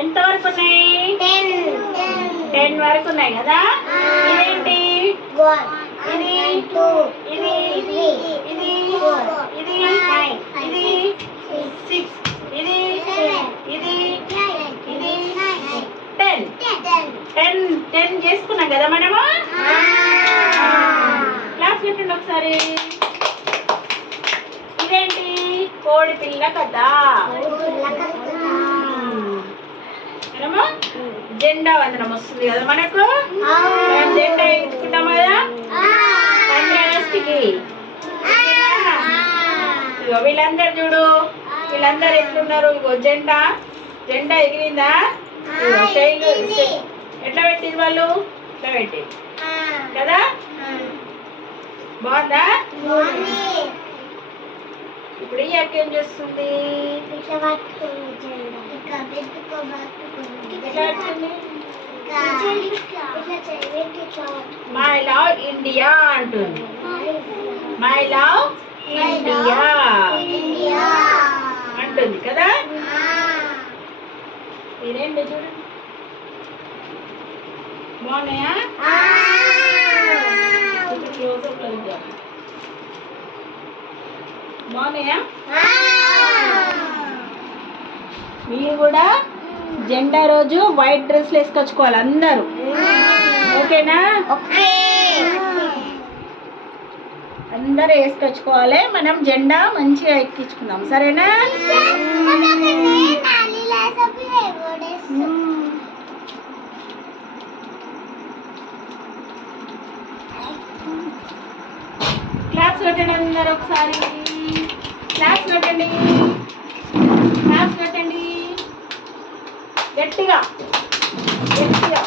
ఎంత వరకు ఉన్నాయి? 10 వరకు ఉన్నాయి కదా. ఇదేంటి? ఇది ఇది ఇది ఇది ఇది 6 ఇది ఇది ఇది 10 చేసుకున్నాం కదా మనము. క్లాస్ పెట్టండి ఒకసారి. ఇదేంటి? కోడి పిల్ల కదా. మనము జెండా వందనం వస్తుంది కదా మనకు. మనం జెండా ఎత్తుకుంటాం కదా 15 ఆగస్టుకి. ఇగో వీళ్ళందరూ చూడు, వీళ్ళందరూ ఎట్లున్నారు. ఇగో జెండా ఎగిరిందా. ఎట్లా పెట్టింది వాళ్ళు? ఇట్లా పెట్టింది కదా. బాగుందా? ఇప్పుడు ఈ అక్క ఏం చేస్తుంది? మై లవ్ ఇండియా అంటుంది. మై లవ్ ఇండియా అంటుంది కదా. ఇదేంటి చూడండి, బాగున్నాయా? బాగున్నాయా? మీరు కూడా జెండా రోజు వైట్ డ్రెస్లు వేసుకొచ్చుకోవాలి అందరూ. ఓకేనా? అందరూ వేసుకొచ్చుకోవాలి. మనం జెండా మంచిగా ఎక్కించుకుందాం. సరేనా? క్లాప్స్ కొట్టండి అందరూ ఒకసారి. క్లాప్స్ కొట్టండి, క్లాప్స్ కొట్టండి గట్టిగా గట్టిగా.